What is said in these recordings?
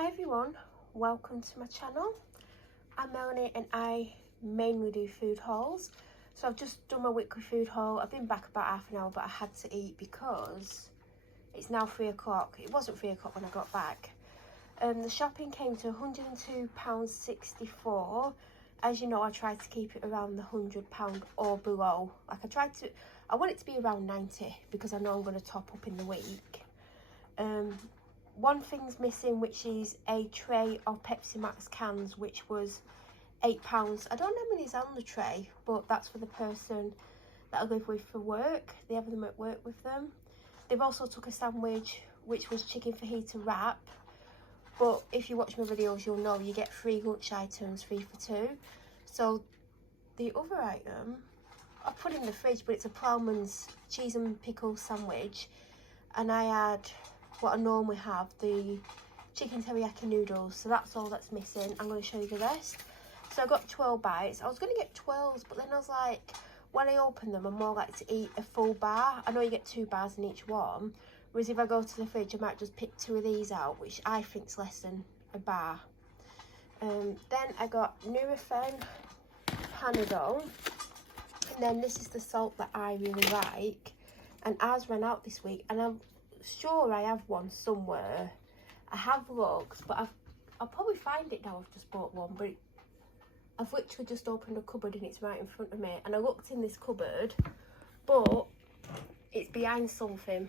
Hi everyone, welcome to my channel. I'm Melanie and I mainly do food hauls. So I've just done my weekly food haul. I've been back about half an hour, but I had to eat because it's now 3 o'clock. It wasn't 3 o'clock when I got back. The shopping came to £102.64. As you know, I tried to keep it around the £100 or below. I want it to be around 90 because I know I'm going to top up in the week. One thing's missing, which is a tray of Pepsi Max cans, which was £8. I don't know how many's on the tray, but that's for the person that I live with for work. They have them at work with them. They've also took a sandwich, which was chicken fajita wrap. But if you watch my videos, you'll know you get 3 lunch items, 3 for 2. So the other item, I put in the fridge, but it's a Ploughman's cheese and pickle sandwich. And I had what I normally have, the chicken teriyaki noodles. So that's all that's missing. I'm going to show you the rest. So I got 12 bites. I was going to get 12s, but then I was like, when I open them, I'm more likely to eat a full bar. I know you get 2 bars in each one. Whereas if I go to the fridge, I might just pick 2 of these out, which I think is less than a bar. Then I got Nurofen, Panadol. And then this is the salt that I really like. And ours ran out this week. And I'm sure I have one somewhere. I have looked, but I'll probably find it now. I've just bought one, but I've literally just opened a cupboard and it's right in front of me. And I looked in this cupboard, but it's behind something.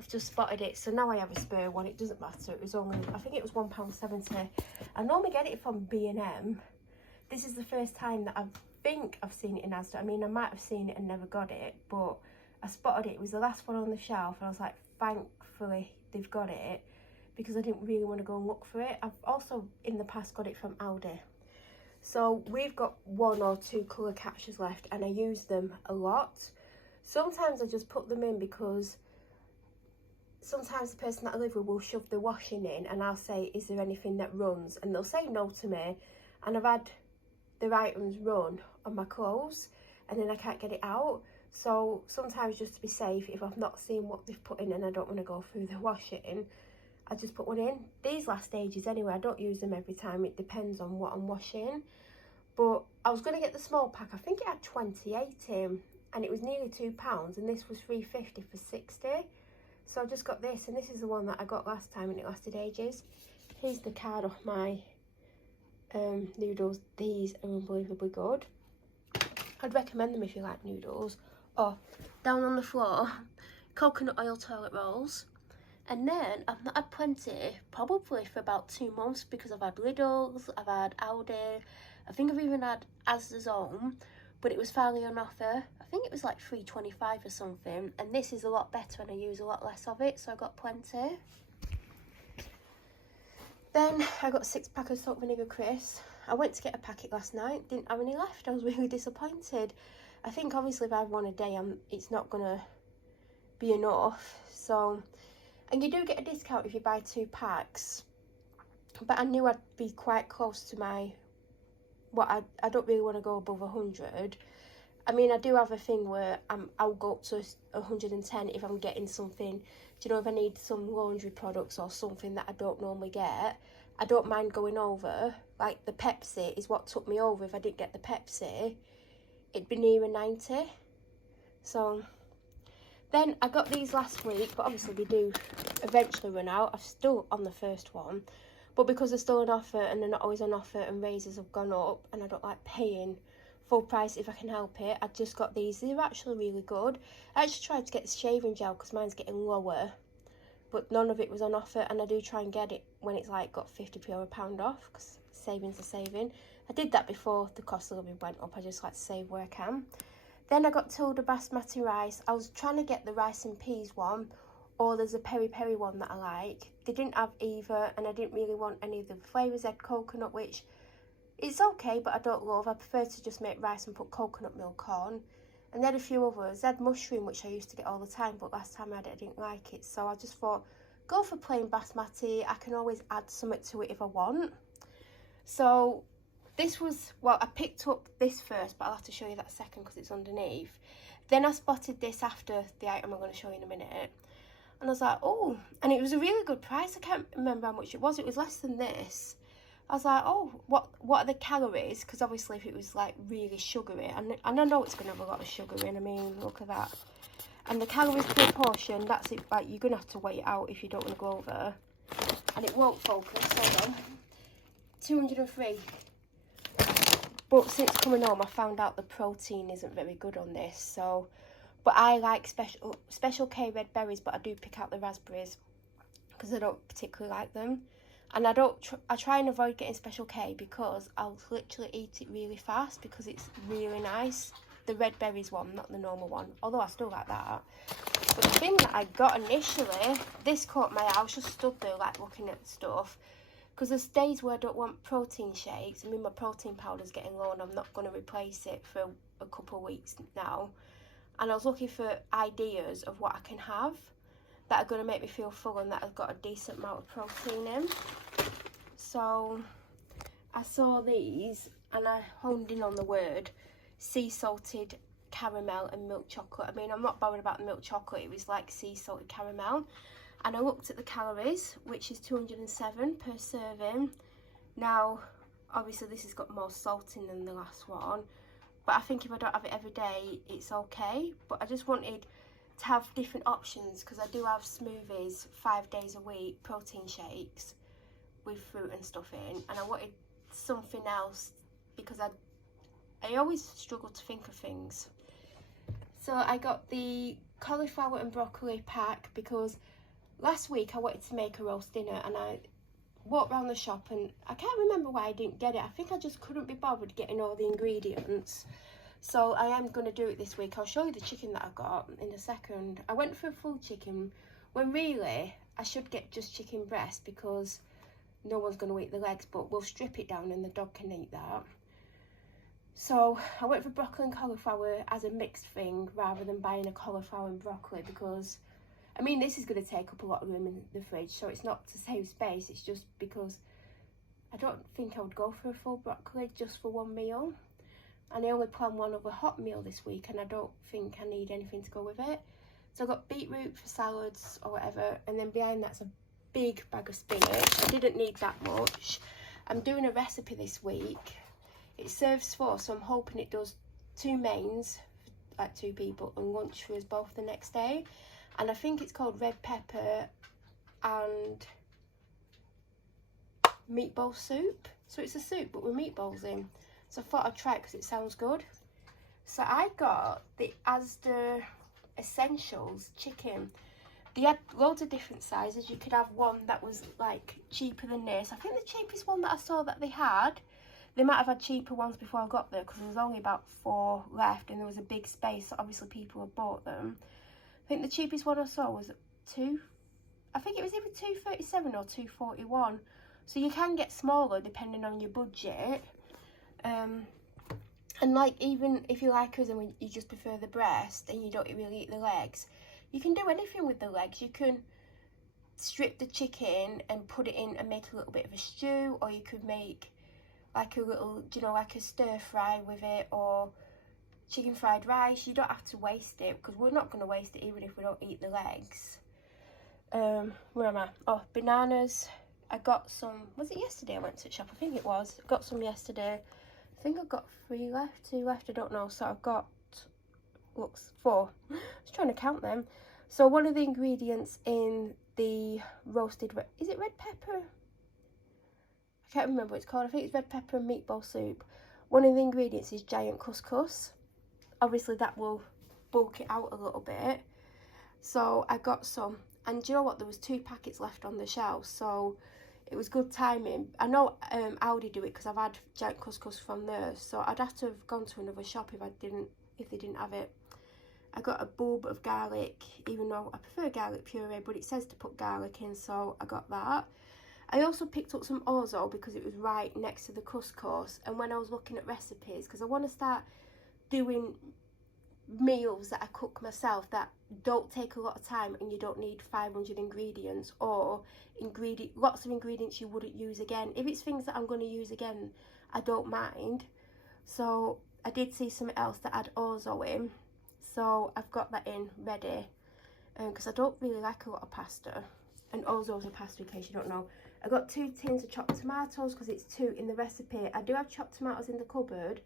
I've just spotted it, so now I have a spare one. It doesn't matter. It was only, I think it was £1.70. I normally get it from B&M. This is the first time that I think I've seen it in Asda. I mean, I might have seen it and never got it, but I spotted it. It was the last one on the shelf, and I was like, thankfully they've got it, because I didn't really want to go and look for it. I've also in the past got it from Aldi. So we've got 1 or 2 colour captures left, and I use them a lot. Sometimes I just put them in because sometimes the person that I live with will shove the washing in, and I'll say, is there anything that runs? And they'll say no to me, and I've had their items run on my clothes and then I can't get it out. So sometimes, just to be safe, if I've not seen what they've put in and I don't want to go through the washing, I just put one in. These last ages anyway. I don't use them every time. It depends on what I'm washing. But I was going to get the small pack. I think it had 28 in, and it was nearly £2, and this was £3.50 for 60. So I just got this, and this is the one that I got last time, and it lasted ages. Here's the card off my noodles. These are unbelievably good. I'd recommend them if you like noodles. Oh, down on the floor, coconut oil toilet rolls. And then I've not had plenty, probably for about 2 months, because I've had Lidl's, I've had Aldi, I think I've even had Asda's Own, but it was finally on offer. I think it was like £3.25 or something, and this is a lot better and I use a lot less of it, so I got plenty. Then I got a 6-pack of salt vinegar crisps. I went to get a packet last night, didn't have any left. I was really disappointed. I think obviously if I have one a day, it's not gonna be enough. So, and you do get a discount if you buy 2 packs. But I knew I'd be quite close to my, I don't really want to go above 100. I mean, I do have a thing where I'll go up to 110 if I'm getting something. Do you know, if I need some laundry products or something that I don't normally get, I don't mind going over. Like the Pepsi is what took me over. If I didn't get the Pepsi, it'd be nearer 90. So then I got these last week, but obviously they do eventually run out. I'm still on the first one, but because they're still on offer and they're not always on offer and raises have gone up, and I don't like paying full price if I can help it, I just got these. They're actually really good. I actually tried to get the shaving gel because mine's getting lower, but none of it was on offer, and I do try and get it when it's like got 50p or £1 off, because savings are saving. I did that before the cost of living went up. I just like to save where I can. Then I got Tilda Basmati Rice. I was trying to get the rice and peas one, or there's a peri peri one that I like. They didn't have either, and I didn't really want any of the flavours. They had coconut, which it's okay, but I don't love. I prefer to just make rice and put coconut milk on. And then a few others. They had mushroom, which I used to get all the time, but last time I had it, I didn't like it. So I just thought, go for plain basmati. I can always add something to it if I want. So this was, well, I picked up this first, but I'll have to show you that second because it's underneath. Then I spotted this after the item I'm going to show you in a minute. And I was like, oh, and it was a really good price. I can't remember how much it was. It was less than this. I was like, oh, what are the calories? Because obviously if it was like really sugary, and I know it's going to have a lot of sugar in, I mean, look at that. And the calories per portion, that's it, like, you're going to have to weigh it out if you don't want to go over. And it won't focus, hold on. 203. But since coming home, I found out the protein isn't very good on this, so... But I like Special K red berries, but I do pick out the raspberries because I don't particularly like them. And I try and avoid getting Special K because I'll literally eat it really fast because it's really nice. The red berries one, not the normal one, although I still like that. But the thing that I got initially, this caught my eye. I was just stood there like looking at stuff because there's days where I don't want protein shakes. I mean, my protein powder's getting low and I'm not going to replace it for a couple of weeks now. And I was looking for ideas of what I can have that are going to make me feel full and that have got a decent amount of protein in. So I saw these and I honed in on the word sea salted caramel and milk chocolate. I mean, I'm not bothered about the milk chocolate, it was like sea salted caramel. And I looked at the calories, which is 207 per serving. Now, obviously this has got more salt in than the last one. But I think if I don't have it every day, it's okay. But I just wanted to have different options because I do have smoothies 5 days a week, protein shakes with fruit and stuff in. And I wanted something else because I always struggle to think of things. So I got the cauliflower and broccoli pack because last week I wanted to make a roast dinner and I walked around the shop and I can't remember why I didn't get it. I think I just couldn't be bothered getting all the ingredients. So I am going to do it this week. I'll show you the chicken that I got in a second. I went for a full chicken when really I should get just chicken breast because no one's going to eat the legs, but we'll strip it down and the dog can eat that. So I went for broccoli and cauliflower as a mixed thing rather than buying a cauliflower and broccoli because I mean, this is going to take up a lot of room in the fridge, so it's not to save space, it's just because I don't think I would go for a full broccoli just for one meal. And I only plan one other hot meal this week, and I don't think I need anything to go with it. So I got beetroot for salads or whatever, and then behind that's a big bag of spinach. I didn't need that much. I'm doing a recipe this week. It serves 4, so I'm hoping it does 2 mains, like 2 people, and lunch for us both the next day. And I think it's called red pepper and meatball soup. So it's a soup but with meatballs in. So I thought I'd try it because it sounds good. So I got the Asda Essentials chicken. They had loads of different sizes. You could have one that was like cheaper than this. I think the cheapest one that I saw that they had, they might have had cheaper ones before I got there because there was only about 4 left and there was a big space, so obviously people had bought them. I think the cheapest one I saw was I think it was either $2.37 or $2.41. So you can get smaller depending on your budget. And like even if you like us and you just prefer the breast and you don't really eat the legs, you can do anything with the legs. You can strip the chicken and put it in and make a little bit of a stew, or you could make like a little, you know, like a stir fry with it, or chicken fried rice. You don't have to waste it because we're not going to waste it even if we don't eat the legs. Where am I? Oh, bananas. I got some, was it yesterday I went to the shop? I think it was. I got some yesterday. I think I've got 3 left, 2 left, I don't know. So I've got, looks 4. I was trying to count them. So one of the ingredients in the roasted, is it red pepper? I can't remember what it's called. I think it's red pepper and meatball soup. One of the ingredients is giant couscous. Obviously that will bulk it out a little bit. So I got some. And do you know what? There was 2 packets left on the shelf. So it was good timing. I know Aldi do it because I've had giant couscous from there. So I'd have to have gone to another shop if they didn't have it. I got a bulb of garlic, even though I prefer garlic puree, but it says to put garlic in, so I got that. I also picked up some orzo because it was right next to the couscous. And when I was looking at recipes, because I want to start doing meals that I cook myself that don't take a lot of time and you don't need 500 ingredients or lots of ingredients you wouldn't use again. If it's things that I'm going to use again, I don't mind. So I did see something else that had orzo in, so I've got that in ready. because I don't really like a lot of pasta. And also pasta, in case you don't know. I got 2 tins of chopped tomatoes because it's 2 in the recipe. I do have chopped tomatoes in the cupboard,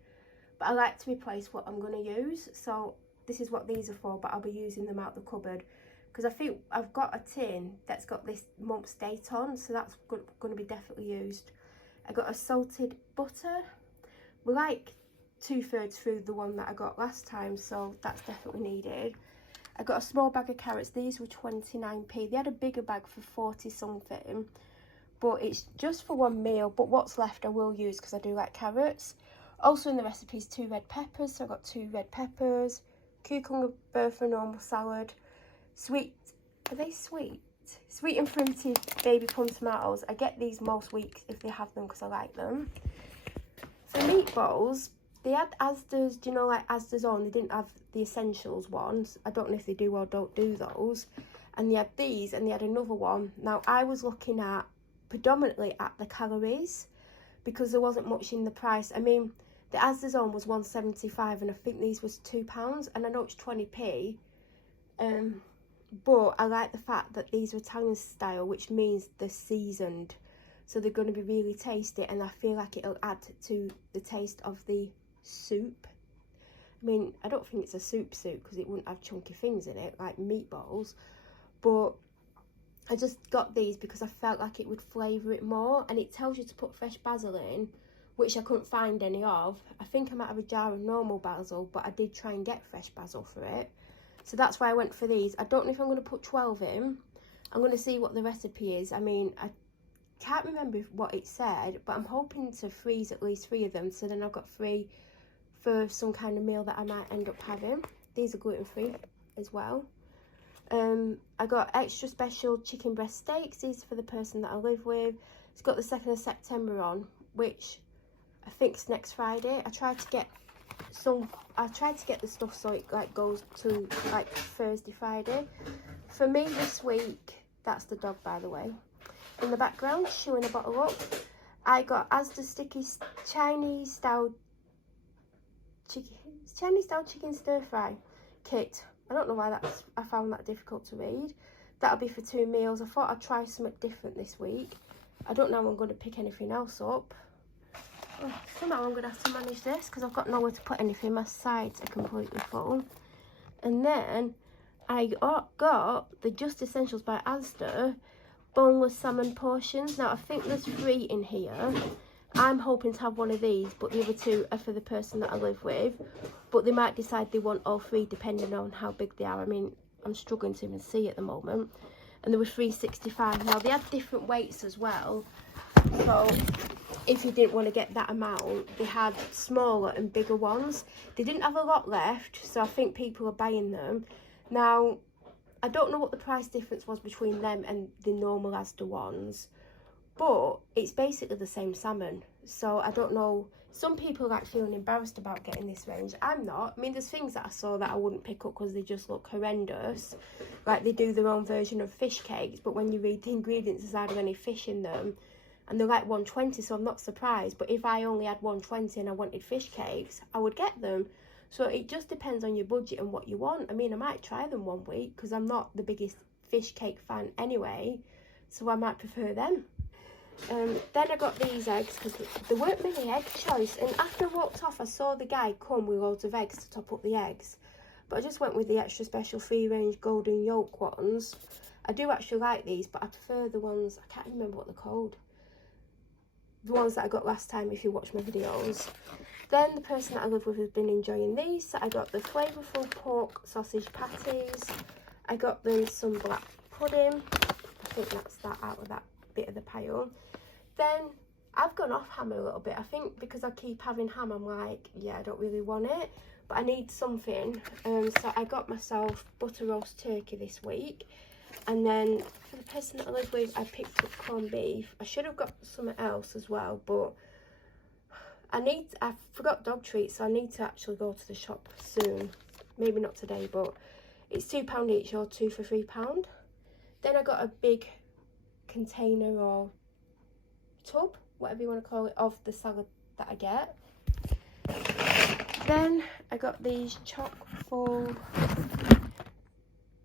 but I like to replace what I'm going to use. So this is what these are for, but I'll be using them out the cupboard. Because I think I've got a tin that's got this month's date on, so that's going to be definitely used. I got a salted butter. We're like 2/3 through the one that I got last time, so that's definitely needed. I got a small bag of carrots. These were 29p. They had a bigger bag for 40 something, but it's just for one meal. But what's left I will use because I do like carrots. Also in the recipe is 2 red peppers, so I got 2 red peppers, cucumber for normal salad, sweet, are they sweet? Sweet and fruity baby plum tomatoes. I get these most weeks if they have them because I like them. For meatballs, they had Asda's, do you know, like Asda's on, they didn't have the essentials ones. I don't know if they do or don't do those. And they had these and they had another one. Now I was looking at predominantly at the calories because there wasn't much in the price. I mean, the Asda's on was £1.75 and I think these was £2, and I know it's 20p. But I like the fact that these are Italian style, which means they're seasoned. So they're going to be really tasty, and I feel like it'll add to the taste of the soup. I mean, I don't think it's a soup because it wouldn't have chunky things in it, like meatballs. But I just got these because I felt like it would flavour it more. And it tells you to put fresh basil in, which I couldn't find any of. I think I might have a jar of normal basil, but I did try and get fresh basil for it. So that's why I went for these. I don't know if I'm going to put 12 in. I'm going to see what the recipe is. I mean, I can't remember what it said, but I'm hoping to freeze at least 3 of them. So then I've got 3 for some kind of meal that I might end up having. These are gluten-free as well. I got extra special chicken breast steaks. These are for the person that I live with. It's got the 2nd of September on, which I think is next Friday. I tried to get the stuff so it like goes to like Thursday, Friday. For me this week, that's the dog by the way, in the background, chewing a bottle up. I got Asda sticky Chinese style chicken stir fry kit. I don't know why I found that difficult to read. That'll be for 2 meals. I thought I'd try something different this week. I don't know how I'm going to pick anything else up. Oh, somehow I'm going to have to manage this because I've got nowhere to put anything. My sides are completely full. And then I got the Just Essentials by Asda boneless salmon portions. Now I think there's 3 in here. I'm hoping to have one of these, but the other 2 are for the person that I live with. But they might decide they want all 3 depending on how big they are. I mean, I'm struggling to even see at the moment. And there were $3.65. Now they had different weights as well. So if you didn't want to get that amount, they had smaller and bigger ones. They didn't have a lot left, so I think people are buying them. Now, I don't know what the price difference was between them and the normal Asda ones, but it's basically the same salmon. So I don't know, some people are like feeling embarrassed about getting this range. I'm not. I mean, there's things that I saw that I wouldn't pick up because they just look horrendous. Like they do their own version of fish cakes, but when you read the ingredients, there's hardly any fish in them. And they're like $1.20, so I'm not surprised. But if I only had $1.20 and I wanted fish cakes, I would get them. So it just depends on your budget and what you want. I mean, I might try them one week because I'm not the biggest fish cake fan anyway. So I might prefer them. Then I got these eggs because there weren't many egg choice. And after I walked off, I saw the guy come with loads of eggs to top up the eggs. But I just went with the extra special free-range golden yolk ones. I do actually like these, but I prefer the ones, I can't remember what they're called. The ones that I got last time if you watch my videos. Then the person that I live with has been enjoying these. So I got the flavourful pork sausage patties. I got them some black pudding. I think that's that out of that bit of the pile. Then I've gone off ham a little bit. I think because I keep having ham, I'm like, yeah, I don't really want it. But I need something. So I got myself butter roast turkey this week. And then for the person that I live with, I picked up corned beef. I should have got something else as well, but I forgot dog treats, so I need to actually go to the shop soon. Maybe not today, but it's £2 each or 2 for £3. Then I got a big container or tub, whatever you want to call it, of the salad that I get. Then I got these chock full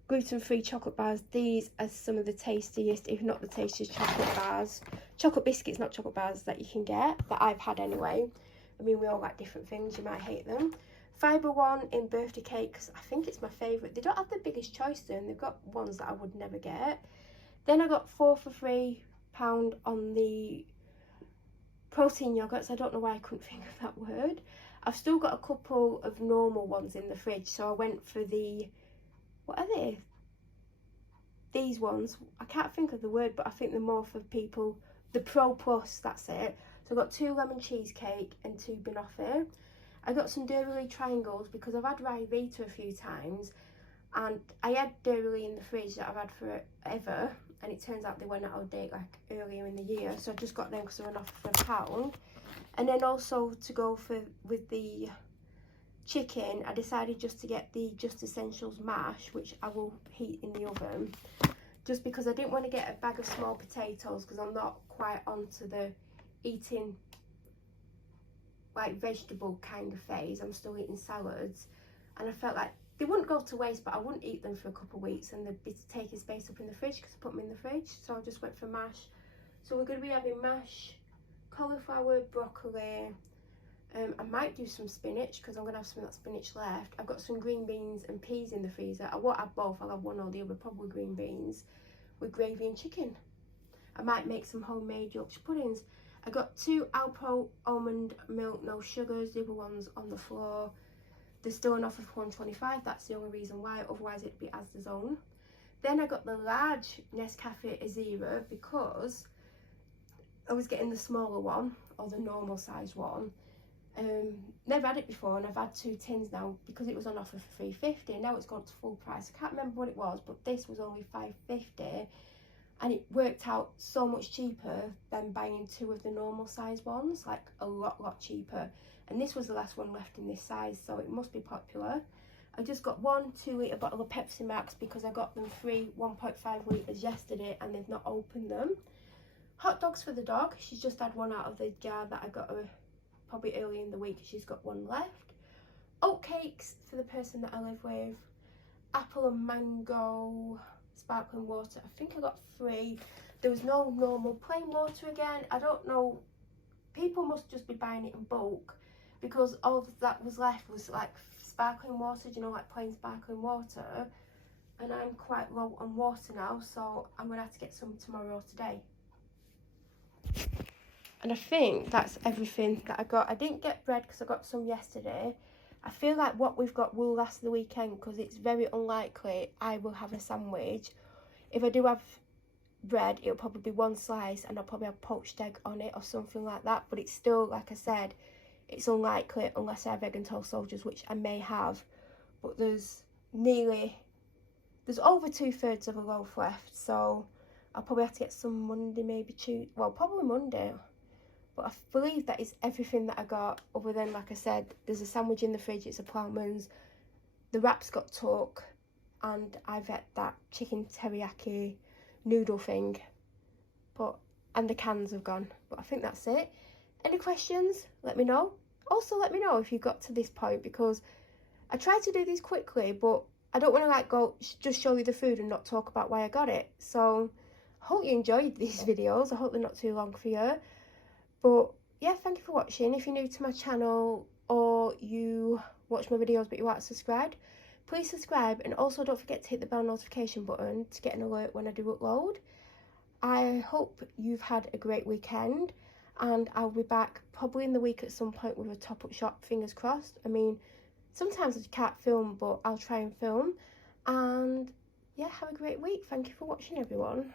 gluten-free chocolate bars. These are some of the tastiest, if not the tastiest, chocolate biscuits, not chocolate bars, that you can get, that I've had anyway. I mean, we all like different things, you might hate them. Fibre One in birthday cakes, I think it's my favourite. They don't have the biggest choice though, and they've got ones that I would never get. Then I got 4 for £3 on the protein yogurts. I don't know why I couldn't think of that word. I've still got a couple of normal ones in the fridge, so I went for the, what are they? These ones. I can't think of the word, but I think they're more for people, the Pro Plus, that's it. So I got 2 lemon cheesecake and 2 banoffee. I got some Dairy triangles because I've had Ryvita a few times, and I had Dairy in the fridge that I've had forever, and it turns out they went out of date like earlier in the year, so I just got them because they were on offer for £1. And then also to go for with the chicken, I decided just to get the Just Essentials mash, which I will heat in the oven, just because I didn't want to get a bag of small potatoes because I'm not quite onto the eating like vegetable kind of phase. I'm still eating salads, and I felt like they wouldn't go to waste, but I wouldn't eat them for a couple of weeks and they'd be taking space up in the fridge because I put them in the fridge. So I just went for mash. So we're going to be having mash, cauliflower, broccoli. I might do some spinach because I'm going to have some of that spinach left. I've got some green beans and peas in the freezer. I won't have both, I'll have one or the other, probably green beans with gravy and chicken. I might make some homemade Yorkshire puddings. I got 2 Alpro almond milk, no sugars. The other one's on the floor. They're still on offer for £1.25. That's the only reason why, otherwise it'd be Asda's own. Then I got the large Nescafe Azera because I was getting the smaller one, or the normal size one. Never had it before, and I've had 2 tins now because it was on offer for £3.50. Now it's gone to full price. I can't remember what it was, but this was only £5.50, and it worked out so much cheaper than buying 2 of the normal size ones, like a lot cheaper. And this was the last one left in this size, so it must be popular. I just got 1 2-litre bottle of Pepsi Max because I got them free 1.5 litres yesterday and they've not opened them. Hot dogs for the dog. She's just had one out of the jar that I got her probably early in the week. She's got 1 left. Oat Cakes for the person that I live with. Apple and mango sparkling water. I think I got 3. There was no normal plain water again. I don't know. People must just be buying it in bulk because all that was left was like sparkling water, you know, like plain sparkling water. And I'm quite low on water now, so I'm going to have to get some tomorrow or today. And I think that's everything that I got. I didn't get bread because I got some yesterday. I feel like what we've got will last the weekend because it's very unlikely I will have a sandwich. If I do have bread, it'll probably be 1 slice and I'll probably have poached egg on it or something like that. But it's still, like I said, it's unlikely unless I have egg and toast soldiers, which I may have. But there's over 2/3 of a loaf left, so I'll probably have to get some Monday, maybe Tuesday. Well, probably Monday. But I believe that is everything that I got, other than, like I said, there's a sandwich in the fridge, it's a Ploughman's. The wrap's got tuck, and I've had that chicken teriyaki noodle thing. And the cans have gone. But I think that's it. Any questions? Let me know. Also, let me know if you got to this point, because I tried to do these quickly, but I don't want to like go just show you the food and not talk about why I got it. So I hope you enjoyed these videos. I hope they're not too long for you. But yeah, thank you for watching. If you're new to my channel or you watch my videos but you aren't subscribed, please subscribe, and also don't forget to hit the bell notification button to get an alert when I do upload. I hope you've had a great weekend, and I'll be back probably in the week at some point with a top-up shop, fingers crossed. I mean, sometimes I can't film, but I'll try and film. And yeah, have a great week. Thank you for watching, everyone.